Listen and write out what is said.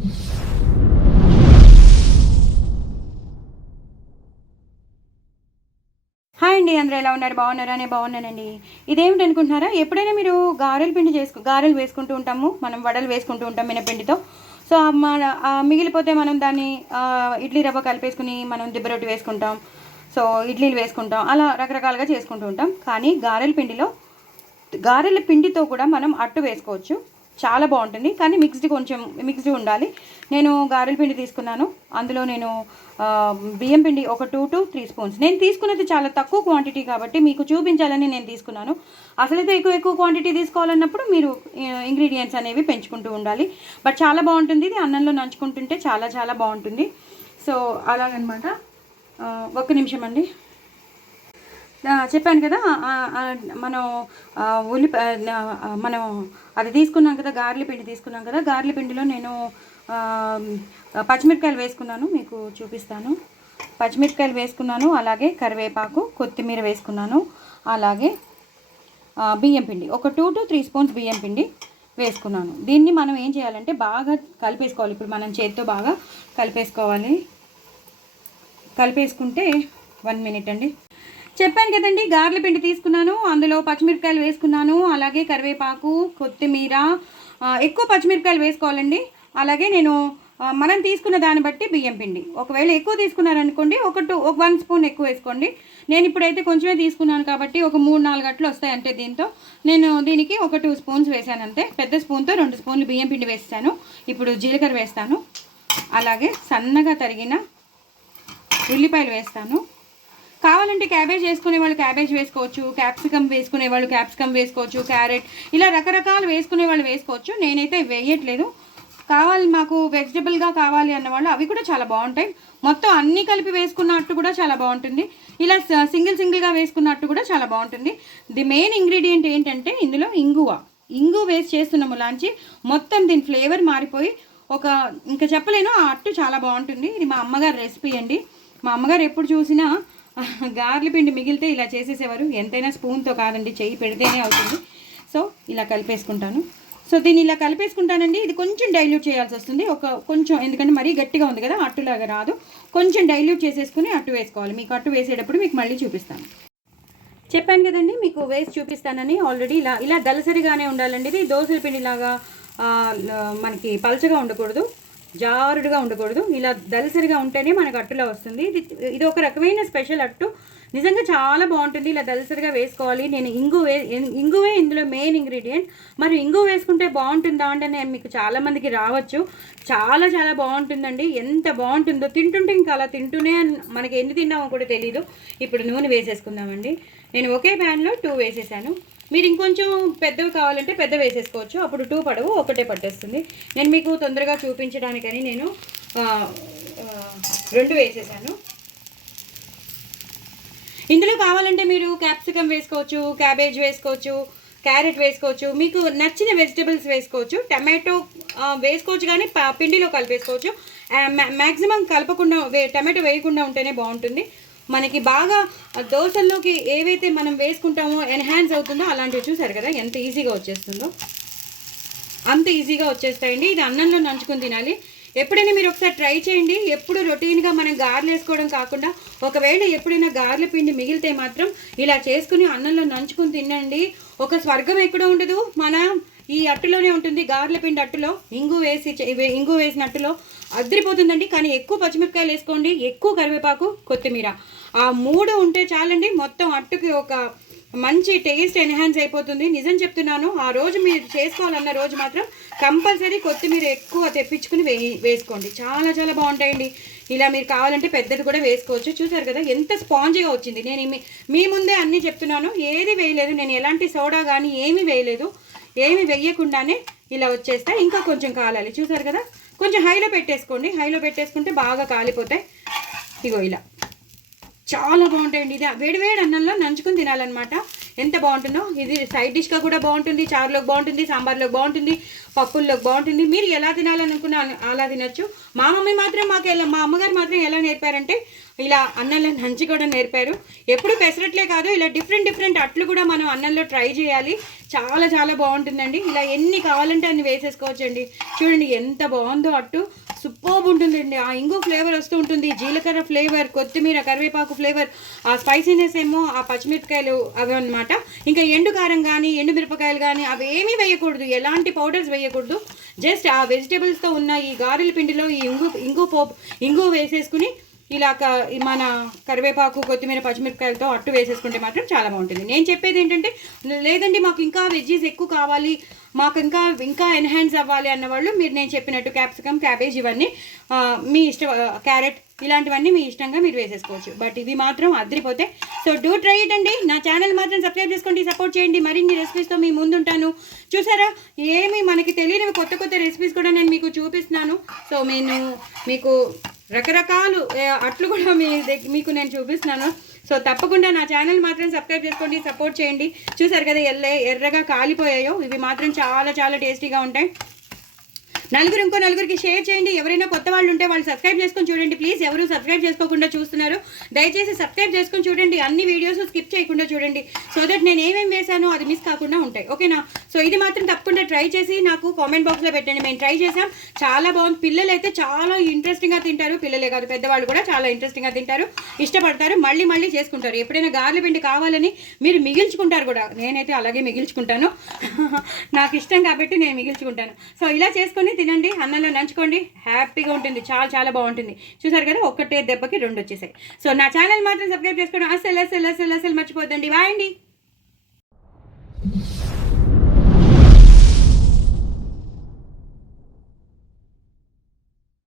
Hi అండి, అందరూ ఎలా ఉన్నారు? బాగున్నారా? నేను బాగున్నానండి. ఇదేమిటి అనుకుంటున్నారా? ఎప్పుడైనా మీరు గారెల పిండి గారెలు వేసుకుంటూ ఉంటాము, మనం వడలు వేసుకుంటూ ఉంటాం మినపిండితో. సో మన మిగిలిపోతే మనం దాన్ని ఇడ్లీ రవ్వ కలిపేసుకుని మనం దిబ్బ రొట్టి వేసుకుంటాం, సో ఇడ్లీలు వేసుకుంటాం, అలా రకరకాలుగా చేసుకుంటూ ఉంటాం. కానీ గారెల పిండితో కూడా మనం అట్టు వేసుకోవచ్చు. చాలా బాగుంటుంది, కానీ కొంచెం మిక్స్డ్ ఉండాలి. నేను గారెల పిండి తీసుకున్నాను. అందులో నేను బియ్యం పిండి ఒక 2 to 3 స్పూన్స్. నేను తీసుకున్నది చాలా తక్కువ క్వాంటిటీ కాబట్టి మీకు చూపించాలని నేను తీసుకున్నాను. అసలైతే ఎక్కువ క్వాంటిటీ తీసుకోవాలన్నప్పుడు మీరు ఇంగ్రీడియంట్స్ అనేవి పెంచుకుంటూ ఉండాలి. బట్ చాలా బాగుంటుంది ఇది, అన్నంలో నంచుకుంటుంటే చాలా చాలా బాగుంటుంది. సో అలాగనమాట. ఒక్క నిమిషం అండి. చెప్పాను కదా, మనం మనం అది తీసుకున్నాం కదా, గారెల పిండి తీసుకున్నాం కదా. గారెల పిండిలో నేను పచ్చిమిరపకాయలు వేసుకున్నాను, మీకు చూపిస్తాను. పచ్చిమిరపకాయలు వేసుకున్నాను, అలాగే కరివేపాకు, కొత్తిమీర వేసుకున్నాను, అలాగే బియ్యం పిండి ఒక 2 to 3 స్పూన్స్ బియ్యం పిండి వేసుకున్నాను. దీన్ని మనం ఏం చేయాలంటే బాగా కలిపేసుకోవాలి. ఇప్పుడు మనం చేతితో బాగా కలిపేసుకుంటే 1 minute అండి. చెప్పాను కదండి, గారెల పిండి తీసుకున్నాను, అందులో పచ్చిమిరపకాయలు వేసుకున్నాను, అలాగే కరివేపాకు, కొత్తిమీర. ఎక్కువ పచ్చిమిరపకాయలు వేసుకోవాలండి. అలాగే నేను మనం తీసుకున్న దాన్ని బట్టి బియ్యం పిండి, ఒకవేళ ఎక్కువ తీసుకున్నారనుకోండి ఒక 1 స్పూన్ ఎక్కువ వేసుకోండి. నేను ఇప్పుడైతే కొంచెమే తీసుకున్నాను కాబట్టి ఒక 3-4 అట్లు వస్తాయి. అంటే దీంతో నేను దీనికి ఒక 2 స్పూన్స్ వేసాను అంతే. పెద్ద స్పూన్తో 2 స్పూన్లు బియ్యం పిండి వేసాను. ఇప్పుడు జీలకర్ర వేస్తాను, అలాగే సన్నగా తరిగిన ఉల్లిపాయలు వేస్తాను. కావాలంటే క్యాబేజ్ వేసుకునే వాళ్ళు క్యాబేజ్ వేసుకోవచ్చు, క్యాప్సికమ్ వేసుకునే వాళ్ళు క్యాప్సికమ్ వేసుకోవచ్చు, క్యారెట్, ఇలా రకరకాలు వేసుకునే వాళ్ళు వేసుకోవచ్చు. నేనైతే వేయట్లేదు. మాకు వెజిటబుల్గా కావాలి అన్నవాళ్ళు అవి కూడా చాలా బాగుంటాయి. మొత్తం అన్నీ కలిపి వేసుకున్నట్టు కూడా చాలా బాగుంటుంది, ఇలా సింగిల్గా వేసుకున్నట్టు కూడా చాలా బాగుంటుంది. ది మెయిన్ ఇంగ్రీడియంట్ ఏంటంటే ఇందులో ఇంగువ వేసి చేస్తున్నాము లాంచి. మొత్తం దీని ఫ్లేవర్ మారిపోయి ఇంకా చెప్పలేను, ఆ అట్టు చాలా బాగుంటుంది. ఇది మా అమ్మగారి రెసిపీ అండి. మా అమ్మగారు ఎప్పుడు చూసినా గారెల పిండి మిగిలితే ఇలా చేసేసేవారు. ఎంతైనా స్పూన్తో కాదండి, చెయ్యి పెడితేనే అవుతుంది. సో ఇలా కలిపేసుకుంటాను. సో దీన్ని ఇలా కలిపేసుకుంటానండి. ఇది కొంచెం డైల్యూట్ చేయాల్సి వస్తుంది, కొంచెం, ఎందుకంటే మరీ గట్టిగా ఉంది కదా, అట్టులాగా రాదు. కొంచెం డైల్యూట్ చేసేసుకుని అట్టు వేసుకోవాలి. మీకు అట్టు వేసేటప్పుడు మీకు మళ్ళీ చూపిస్తాను. చెప్పాను కదండి, మీకు వేసి చూపిస్తానని. ఆల్రెడీ ఇలా దలసరిగానే ఉండాలండి. ఇది దోసల పిండిలాగా మనకి పలచగా ఉండకూడదు, జారుడుగా ఉండకూడదు. ఇలా దలసరిగా ఉంటేనే మనకు అట్టులా వస్తుంది. ఇది ఒక రకమైన స్పెషల్ అట్టు, నిజంగా చాలా బాగుంటుంది. ఇలా దలసరిగా వేసుకోవాలి. నేను ఇంగువే ఇందులో మెయిన్ ఇంగ్రీడియంట్. మరి ఇంగువ వేసుకుంటే బాగుంటుందా అంటే నేను మీకు చాలామందికి రావచ్చు. చాలా చాలా బాగుంటుందండి. ఎంత బాగుంటుందో, తింటుంటే ఇంకా అలా తింటూనే మనకి ఎన్ని తిన్నామో కూడా తెలీదు. ఇప్పుడు నూనె వేసేసుకుందామండి. నేను ఒకే ప్యాన్లో 2 వేసేసాను. మీరు ఇంకొంచెం పెద్దవి కావాలంటే పెద్ద వేసేసుకోవచ్చు. అప్పుడు 2 పడవు, ఒకటే పట్టేస్తుంది. నేను మీకు తొందరగా చూపించడానికని నేను 2 వేసేసాను. ఇందులో కావాలంటే మీరు క్యాప్సికమ్ వేసుకోవచ్చు, క్యాబేజ్ వేసుకోవచ్చు, క్యారెట్ వేసుకోవచ్చు, మీకు నచ్చిన వెజిటబుల్స్ వేసుకోవచ్చు. టమాటో వేసుకోవచ్చు, కానీ పిండిలో కలిపేసుకోవచ్చు. మ్యాక్సిమం కలపకుండా టమాటో వేయకుండా ఉంటేనే బాగుంటుంది. మనకి బాగా దోశల్లోకి ఏవైతే మనం వేసుకుంటామో ఎన్హాన్స్ అవుతుందో అలాంటివి చూసారు కదా, ఎంత ఈజీగా వచ్చేస్తుందో. అంత ఈజీగా వచ్చేస్తాయండి. ఇది అన్నంలో నంచుకొని తినాలి. ఎప్పుడైనా మీరు ఒకసారి ట్రై చేయండి. ఎప్పుడు రొటీన్గా మనం గారెలు వేసుకోవడం కాకుండా, ఒకవేళ ఎప్పుడైనా గారెల పిండి మిగిలితే మాత్రం ఇలా చేసుకుని అన్నంలో నంచుకొని తినండి. ఒక స్వర్గం ఎక్కడో ఉండదు, మన ఈ అట్టులోనే ఉంటుంది. గారెల పిండి అట్టులో ఇంగు వేసిన అట్టులో అదిరిపోతుందండి. కానీ ఎక్కువ పచ్చిమిరపకాయలు వేసుకోండి, ఎక్కువ కరివేపాకు, కొత్తిమీర, ఆ 3 ఉంటే చాలండి. మొత్తం అట్టుకి ఒక మంచి టేస్ట్ ఎన్హాన్స్ అయిపోతుంది. నిజం చెప్తున్నాను. ఆ రోజు మీరు చేసుకోవాలన్న రోజు మాత్రం కంపల్సరీ కొత్తిమీర ఎక్కువ తెప్పించుకుని వేసుకోండి. చాలా చాలా బాగుంటాయండి. ఇలా మీరు కావాలంటే పెద్దది కూడా వేసుకోవచ్చు. చూసారు కదా ఎంత స్పాంజీగా వచ్చింది. నేను మీ ముందే అన్నీ చెప్తున్నాను, ఏది వేయలేదు నేను, ఎలాంటి సోడా కానీ ఏమీ వేయలేదు. ఏమి వేయకుండానే ఇలా వచ్చేస్తాయి. ఇంకా కొంచెం కాలాలి. చూసారు కదా, కొంచెం హైలో పెట్టేసుకోండి. హైలో పెట్టేసుకుంటే బాగా కాలిపోతాయి. ఇగో ఇలా చాలా బాగుంటాయండి. ఇది వేడివేడి అన్నంలో నంచుకొని తినాలన్నమాట. ఎంత బాగుంటుందో. ఇది సైడ్ డిష్గా కూడా బాగుంటుంది, చారులోకి బాగుంటుంది, సాంబార్లోకి బాగుంటుంది, పప్పుల్లోకి బాగుంటుంది. మీరు ఎలా తినాలనుకున్నా అలా తినచ్చు. మా మమ్మీ మాత్రం మా అమ్మగారు మాత్రం ఎలా నేర్పారంటే ఇలా అన్నంలో నంచి కూడా నేర్పారు. ఎప్పుడు పెసరట్లే కాదు, ఇలా డిఫరెంట్ అట్లు కూడా మనం అన్నంలో ట్రై చేయాలి. చాలా చాలా బాగుంటుందండి. ఇలా ఎన్ని కావాలంటే అన్ని వేసేసుకోవచ్చండి. చూడండి ఎంత బాగుందో అట్టు, సూపర్బ్ ఉంటుందండి. ఆ ఇంగు ఫ్లేవర్ వస్తూ ఉంటుంది, జీలకర్ర ఫ్లేవర్, కొత్తిమీర, కరివేపాకు ఫ్లేవర్, ఆ స్పైసీనెస్ ఏమో ఆ పచ్చిమిరపకాయలు అవి అనమాట. ఇంకా ఎండు కారం కానీ ఎండు మిరపకాయలు కానీ అవి ఏమీ వేయకూడదు, ఎలాంటి పౌడర్స్ వేయకూడదు. జస్ట్ ఆ వెజిటేబుల్స్తో ఉన్న ఈ గారెల పిండిలో ఈ ఇంగు వేసేసుకుని ఇలా మన కరివేపాకు, కొత్తిమీర, పచ్చిమిరపకాయలతో అట్టు వేసేసుకుంటే మాత్రం చాలా బాగుంటుంది. నేను చెప్పేది ఏంటంటే, లేదండి మాకు ఇంకా వెజ్జీస్ ఎక్కువ కావాలి, మాకు ఇంకా ఎన్హాన్స్ అవ్వాలి అన్నవాళ్ళు మీరు నేను చెప్పినట్టు క్యాప్సికమ్, క్యాబేజ్ ఇవన్నీ మీ ఇష్టం, క్యారెట్ ఇలాంటివన్నీ మీ ఇష్టంగా మీరు వేసేసుకోవచ్చు. బట్ ఇవి మాత్రం అదిరిపోతే. సో డూ ట్రై ఇట్ అండి. నా ఛానల్ మాత్రం సబ్స్క్రైబ్ చేసుకోండి, సపోర్ట్ చేయండి. మరిన్ని రెసిపీస్తో మీ ముందుంటాను. చూసారా, ఏమి మనకి తెలియని కొత్త రెసిపీస్ కూడా నేను మీకు చూపిస్తున్నాను. సో నేను మీకు రకరకాలు అట్లు కూడా మీకు నేను చూపిస్తున్నాను. సో తప్పకుండా నా ఛానల్ మాత్రం సబ్స్క్రైబ్ చేసుకోండి, సపోర్ట్ చేయండి. చూసారు కదా ఎర్రగా కాలిపోయాయో, ఇవి మాత్రం చాలా చాలా టేస్టీగా ఉంటాయి. ఇంకో నలుగురికి షేర్ చేయండి. ఎవరైనా కొత్త వాళ్ళు ఉంటే వాళ్ళు సబ్స్క్రైబ్ చేసుకొని చూడండి ప్లీజ్. ఎవరు సబ్స్క్రైబ్ చేసుకోకుండా చూస్తున్నారు, దయచేసి సబ్స్క్రైబ్ చేసుకొని చూడండి. అన్ని వీడియోస్ స్కిప్ చేయకుండా చూడండి, సో దట్ నేను ఏమేమి వేసానో అది మిస్ కాకుండా ఉంటాయి. ఓకేనా? సో ఇది మాత్రం తప్పకుండా ట్రై చేసి నాకు కామెంట్ బాక్స్లో పెట్టండి. మేము ట్రై చేసాం, చాలా బాగుంది. పిల్లలు అయితే చాలా ఇంట్రెస్టింగ్గా తింటారు. పిల్లలే కాదు, పెద్దవాళ్ళు కూడా చాలా ఇంట్రెస్టింగ్గా తింటారు, ఇష్టపడతారు, మళ్ళీ చేసుకుంటారు. ఎప్పుడైనా గార్ల పిండి కావాలని మీరు మిగిల్చుకుంటారు కూడా. నేనైతే అలాగే మిగిల్చుకుంటాను, నాకు ఇష్టం కాబట్టి నేను మిగిల్చుకుంటాను. సో ఇలా చేసుకొని తినండి, అన్నంలో నంచుకోండి, హ్యాపీగా ఉంటుంది. చాలా చాలా బాగుంటుంది. చూసారు కదా, ఒక్కటే దెబ్బకి 2 వచ్చేసాయి. సో నా ఛానల్ మాత్రం సబ్స్క్రైబ్ చేసుకోండి, అసలు మర్చిపోద్దండి. బాయ్ అండి.